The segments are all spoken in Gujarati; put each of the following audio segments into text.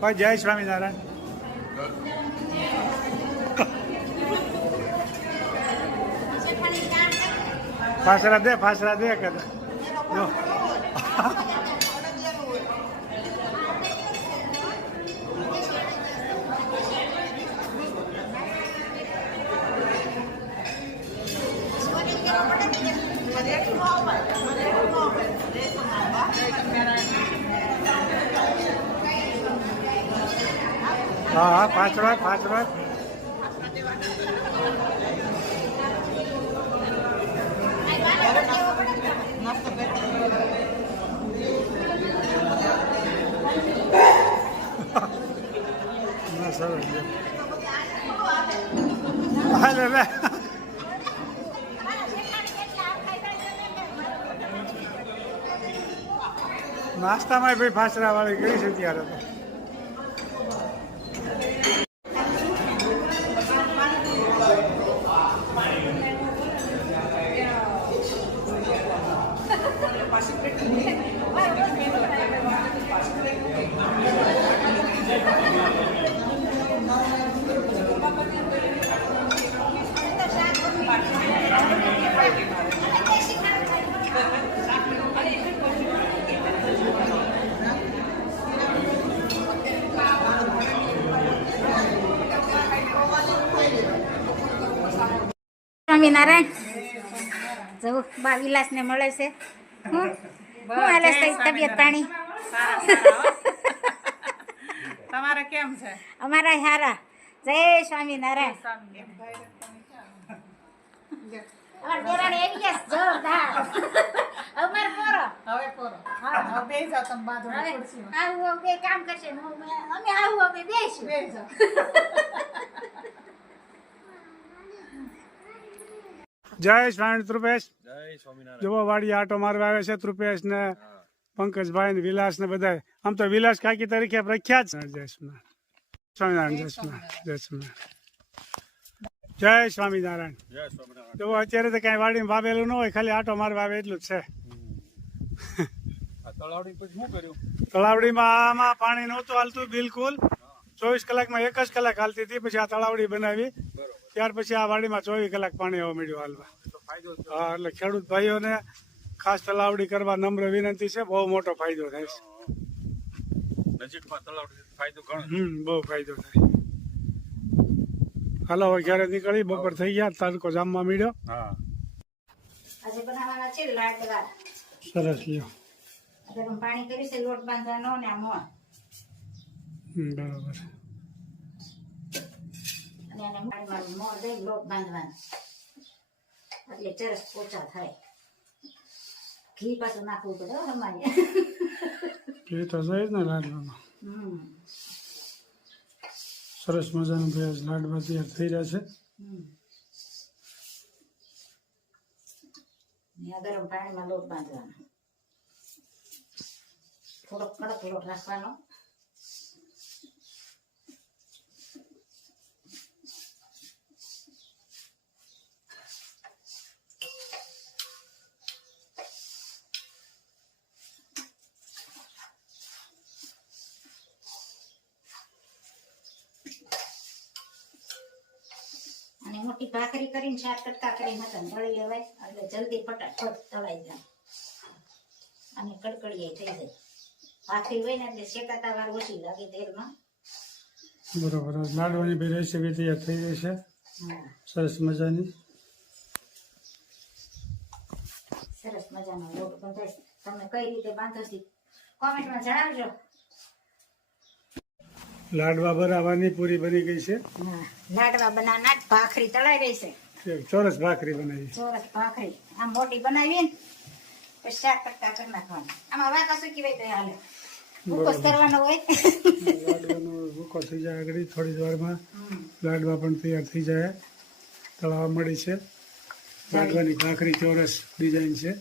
ભાઈ જય સ્વામિનારાયણ. ફાસરા દે કદાચ જો હા પાછળ સરસ નાસ્તામાં ભાઈ ફાસરા વાળી ગઈ છે ત્યારે તો સ્વામિનારાયણ જો બા વિલાસ ને મળે છે. હું હાલે છે તબિયત પાણી? તમારે કેમ છે? અમારા હારા. જય સ્વામિનારાયણ. અમાર દેરાણી આવી ગયા જોરદાર. અમાર પોરો હવે હા બે જાવ તમે બાજુ ખુરશીમાં. આવું બે કામ કરશે ને અમે આવું અમે બેસું. બે જાવ. જય સ્વામિનારાયણ. ત્રુપેશ જોવો વાડી આટો મારવા આવે છે. ત્રુપેશ ને પંકજભાઈ ને વિલાસ ને બધા. આમ તો વિલાસ કાકી તરીકે પ્રખ્યાત છે. જય સ્વામિનારાયણ. જય સ્વામિનારાયણ. જય સ્વામિનારાયણ. જોવો અત્યારે તો કઈ વાડીમાં વાવેલું ન હોય, ખાલી આટો મારવા આવે એટલું જ છે. તળાવડીમાં આમાં પાણી નહોતું હાલતું બિલકુલ. 24 કલાકમાં 1 જ કલાક હાલતી હતી. પછી આ તળાવડી બનાવી ત્યાર પછી આ વાડીમાં 24 કલાક પાણી આવવા મળ્યું હાલવા. હા, એટલે ખેડૂત ભાઈઓને ખાસ તળાવડી કરવા નમ્ર વિનંતી છે. બહુ મોટો ફાયદો થાય છે. બહુ ફાયદો થાય. હાલો હવે ઘરે નીકળી. બપોર થઈ ગયા, તાલુકો જામમાં મળ્યો. આજે બનાવવાના છે લાડવા. સરસ લ્યો. ગરમ પાણી કર્યું છે લોટ બાંધવાનો ને આ મોણ. બરાબર. અને એને પાણીમાં મોણ દઈ લોટ બાંધવાનો એટલે ચરસ ઓછા થાય. ઘી પાછું નાખવું પડે અમારે. એ તો જાય ને લાડવામાં. સરસ મજાનું ભેજ લાડવા તૈયાર થઈ રહ્યા છે. ગરમ પાણીમાં લોટ બાંધવાનો. થોડોક કડક લોટ રાખવાનો. અને મોટી ભાખરી કરીને 4 કટકા કરીને તળી લેવાય એટલે જલ્દી ફટાફટ તળાઈ જાય અને કડકડીએ થઈ જાય. ભાખરી હોય ને એટલે શેકાતા વાર ઓછી લાગે તેલમાં. બરોબર. લાડવાની બી રેસીપી તૈયાર થઈ ગઈ છે. સરસ મજાની. સરસ મજાનો લોટ બંધાય. તમે કઈ રીતે બાંધો છો કોમેન્ટમાં જણાવજો. લાડવા બનાવવાની પૂરી બની ગઈ છે. લાડવા બનાવના ભાખરી તળાઈ રહી છે. ચોરસ ભાખરી બનાવી. ચોરસ ભાખરી આમ મોટી બનાવી ને પછી 4 કટકા કરી નાખવાના. આમાં વાકા શું કહેવાય તો હાલે. ઉપવાસ કરવાનો હોય. લાડવાનો ભૂકો થઈ જાય આગળ થોડી વારમાં. લાડવા પણ તૈયાર થઈ જાય. તળાવા મળી છે. લાડવાની ભાખરી ચોરસ ડિઝાઇન છે.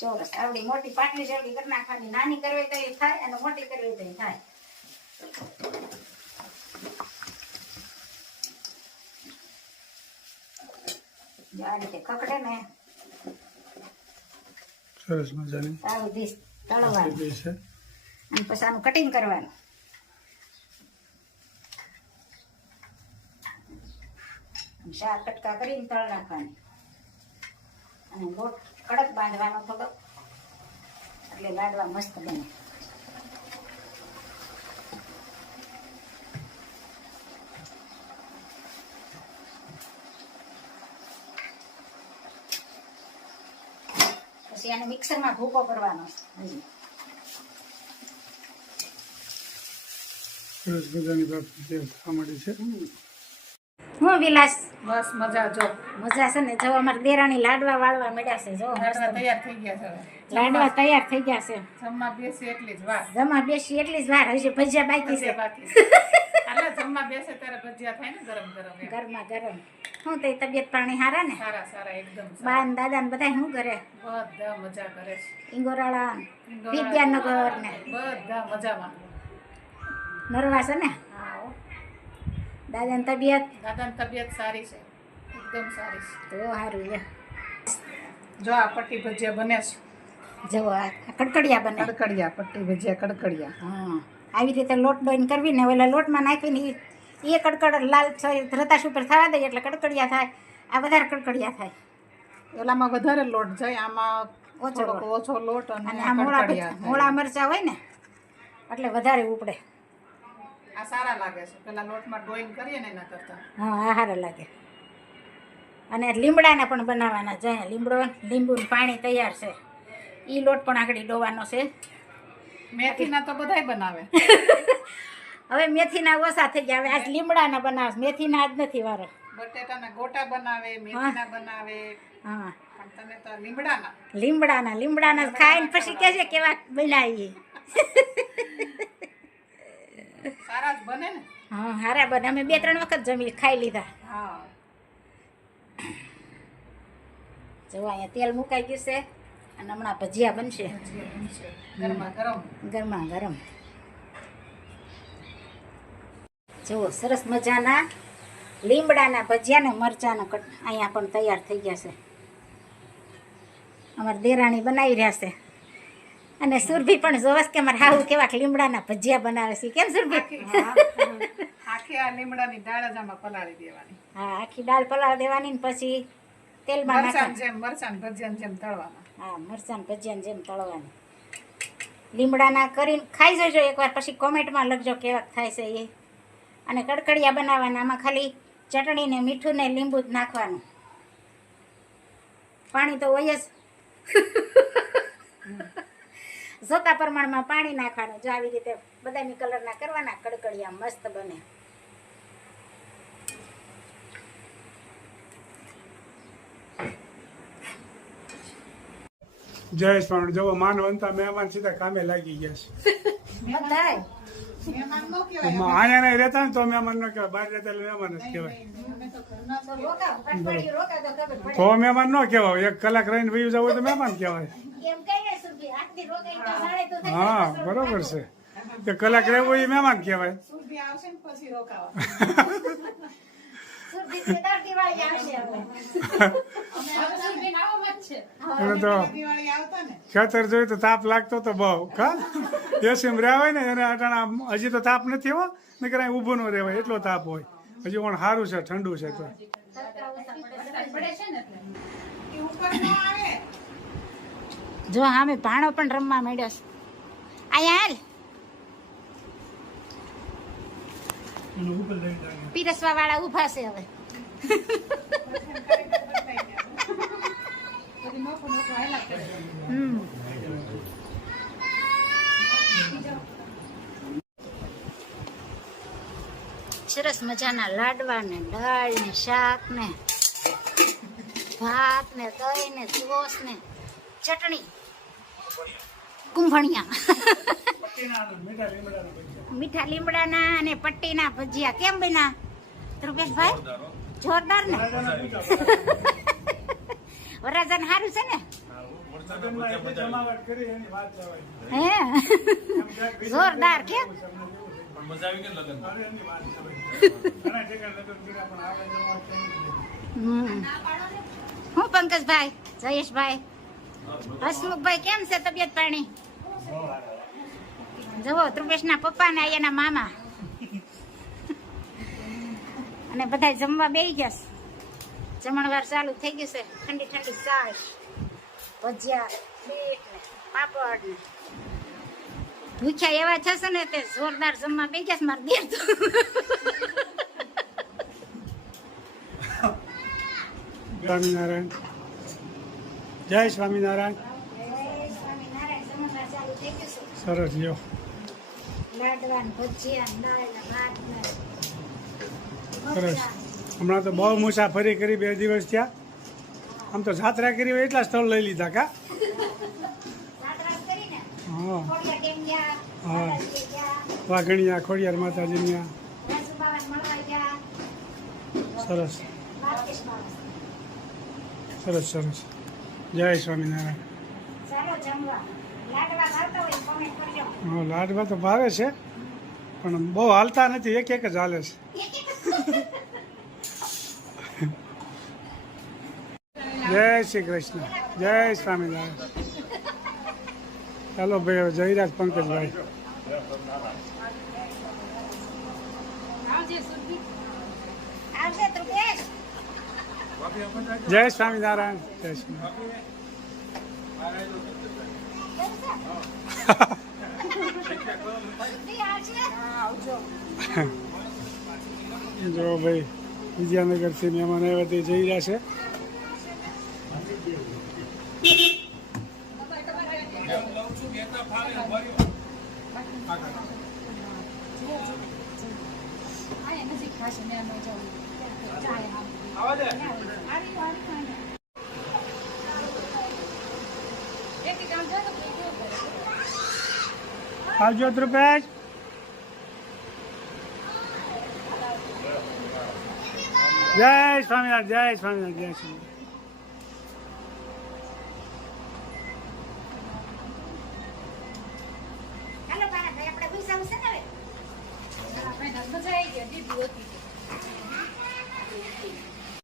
ચોરસ આવડી મોટી પાટલી જેવડી કરી નાખવાની. નાની કરવી તો એ થાય અને મોટી કરવી તો એ થાય. આ રીતે ખકડે ને સરસ મજાની આવી તળવાનું છે. અને પછી આનું કટિંગ કરવાનું. અને 4 કટકા કરીને તળ નાખવાની અને લોટ કડક બાંધવાનો થોડો એટલે લાડવા મસ્ત બને. પછી આને મિક્સરમાં ભૂકો કરવાનો. સરસ મજાની ભાખરી તૈયાર થવા માંડી છે. હું વિલાસ બસ મજા જો મજા છે ને? જો અમારે દેરાણી લાડવા વાળવા મળ્યા છે. જો લાડવા તૈયાર થઈ ગયા છે હવે. લાડવા તૈયાર થઈ ગયા છે. જમવા બેસી એટલી જ વાર જમા બેસી એટલી જ વાર, હજી ભજીયા બાકી છે. બાકી હાલે જમવા બેસે ત્યારે ભજીયા થાય ને ગરમ ગરમ એમ. ગરમા ગરમ. શું થઈ તબિયત પાણી હારા ને? સારા સારા એકદમ સારા. બા ને દાદા ને બધા શું કરે? બધા મજા કરે છે. ઇંગોરાળા વિદ્યાનગર ને બધા મજામાં. નરવા છે ને? હા હો. દાદાની તબિયત દાદાની તબિયત સારી છે, એકદમ સારી છે. તો સારું છે. જો આ પટ્ટી ભજીયા બને છે. જવો આ કડકડિયા બને. કડકડિયા પટ્ટી ભજીયા કડકડિયા. હા, આવી રીતે લોટ ડોઈને કરવી ને ઓલા લોટમાં નાખીને એ કડકડ લાલ રતાશ ઉપર થવા દઈએ એટલે કડકડિયા થાય. આ વધારે કડકડિયા થાય. ઓલામાં વધારે લોટ જાય, આમાં ઓછો થોડોક ઓછો લોટ અને અને આ કડકડિયા થાય. મોળા મરચા હોય ને એટલે વધારે ઉપડે. આ સારા લાગે છે, પેલા લોટમાં ડોઈન કરીએ ને એના કરતા. હા, આ સારા લાગે. અને લીમડાના પણ બનાવવાના છે. લીંબુનું પાણી તૈયાર છે. એ લોટ પણ આગળ ડોવાનો છે. મેથીના તો બધાય બનાવે. હવે મેથીના ઓછા થઈ ગયા. હવે આજ લીમડાના બનાવે. મેથીના આજ નથી વારો. બટેટાના ગોટા બનાવે, મેથીના બનાવે, હા, પણ તમે તો લીમડાના. લીમડાના ખાઈને પછી કહે છે કેવા બનાવીએ. સારા જ બને ને. હા, હારા બને. અમે 2-3 વખત જમી ખાઈ લીધા. હા. જો અહીંયા તેલ મુકાઈ ગયું છે અને હમણાં ભજીયા બનશે ભજીયા બનશે. ગરમા ગરમ. ગરમા ગરમ. જુઓ સરસ મજાના લીમડાના ભજીયા ને મરચાના કટ અહીંયા પણ તૈયાર થઈ ગયા છે. અમારા દેરાણી બનાવી રહ્યા છે અને સુરભી પણ જોવસ કે અમારે હાહુ કેવા લીમડાના ભજીયા બનાવે છે. કેમ સુરભી? આખી આ લીમડાની દાળ જ આમાં પલાળી દેવાની. હા, આખી દાળ પલાળ દેવાની ને પછી તેલમાં નાખવાની. મરચાં ભજીયા જેમ તળવાના. હા, મરચાં ભજીયા જેમ તળવાની. લીમડાના કરીને ખાઈ જોજો એકવાર, પછી કોમેન્ટમાં લખજો કેવા થાય છે એ. અને કડકડિયા બનાવવાના. આમાં ખાલી ચટણી ને મીઠું ને લીંબુ જ નાખવાનું. પાણી તો હોય જ. જોતા પ્રમાણમાં પાણી નાખવાનું. જો આવી રીતે બદામી કલરના કરવાના કડકડિયા મસ્ત બને. જયેશ પણ જો માનવંતા મહેમાન સીધા કામે લાગી ગયા છે. બધાય મહેમાન નો કહેવાય. અહીંયા નહીં રહેતા ને તો મહેમાન ન કહેવાય, બહાર રહેતા એટલે મહેમાન જ કહેવાય. અમે તો ઘરના જ છીએ. રોકાવ, અઠવાડિયું રોકાવ તો ખબર પડે. તો મહેમાન ન કહેવાય. 1 કલાક રહીને વયું જવું હોય તો મહેમાન કહેવાય. એમ કહીએ સુરભી, આટલી રોકાઈ તો સાડે તો થઈ હા, જાય. બરોબર છે. 1 કલાક રહેવું એ મહેમાન કહેવાય. સુરભી આવશે ને પછી રોકાવા. સુરભી તો દર દિવાળી આવશે હવે. એને તો દિવાળી આવતા ને. ખેતર જોયું તો તાપ લાગતો તો બહુ કા એસીમ રહ્યા હોય ને એને અટાણા હજી તો તાપ નથી હો, નકર અહીં ઊભું ન રહેવાય એટલો તાપ હોય. હજી પણ સારું છે, ઠંડુ છે. તો એ ઉપર ન આવે. જો અમે ભાણો પણ રમવા માંડ્યો છે. અહીંયા હાલ પીરસવા વાળા ઊભા છે હવે. હમ. સરસ મજાના લાડવા ને દાળ ને શાક ને ભાત ને દહીં ને સોસ ને ચટણી કુંભણિયા મીઠા લીમડાના અને પટ્ટીના ભજીયા કેમ બન્યા ધ્રુવેશભાઈ? જોરદાર ને? વરરાજાને સારું છે ને? હે જોરદાર કેમ? હું પંકજભાઈ, જયેશભાઈ, હસમુખભાઈ કેમ છે તબિયત પાણી? જુઓ ધ્રુવેશના પપ્પા ને એના મામા અને બધા જમવા બેસી ગયા. જમણવાર ચાલુ થઈ ગયું છે. ઠંડી ઠંડી ચાય, ભજીયા, બીટ ને પાપડ ને ભૂખ્યા એવા થશે ને તે જોરદાર જમવા બે ગયા મારે દેર તો. સ્વામિનારાયણ. જય સ્વામિનારાયણ. સ્વામિનારાયણ. જમણવાર ચાલુ થઈ ગયું છે. સરસ લ્યો. લાડવા ને ભજીયા ને દાળ ને ભાત ને સરસ. ભજીયા. હમણાં તો બહુ મુસાફરી કરી 2 દિવસ થયા. આમ તો જાત્રા કરી હોય એટલા સ્થળ લઈ લીધા કા. જાત્રા કરીને હા, ખોડિયાર ડેમ ગયા, હા. માતાજી ગયા, વાઘણિયા ખોડિયાર માતાજીની આ. રાજુબાવાને મળવા ગયા, સરસ દ્વારકેશ બાવા. સરસ સરસ. જય સ્વામિનારાયણ. ચાલો જમવા. લાડવા ભાવતા હોય કોમેન્ટ કરજો. હા, લાડવા તો ભાવે છે પણ બહુ હાલતા નથી, એક જ હાલે છે. જય શ્રી કૃષ્ણ. જય સ્વામિનારાયણ. ચાલો ભાઈ, હવે જયરાજ પંકજભાઈ. આવજે ધ્રુવેશ. જય સ્વામિનારાયણ. જય સ્વામિનારાયણ. દી આવજે. જો ભાઈ, વિજયનગરથી મહેમાન આવ્યા તે જઈ રહ્યા છે. આવજો ધ્રુપેશ. જય સ્વામિનારાયણ. જય સ્વામિનારાયણ. જય સ્વામિનારાયણ. હાલો ભાઈ, આપણે ગુસ્સા છે ને હવે. મજા આવી ગઈ દીદી હતી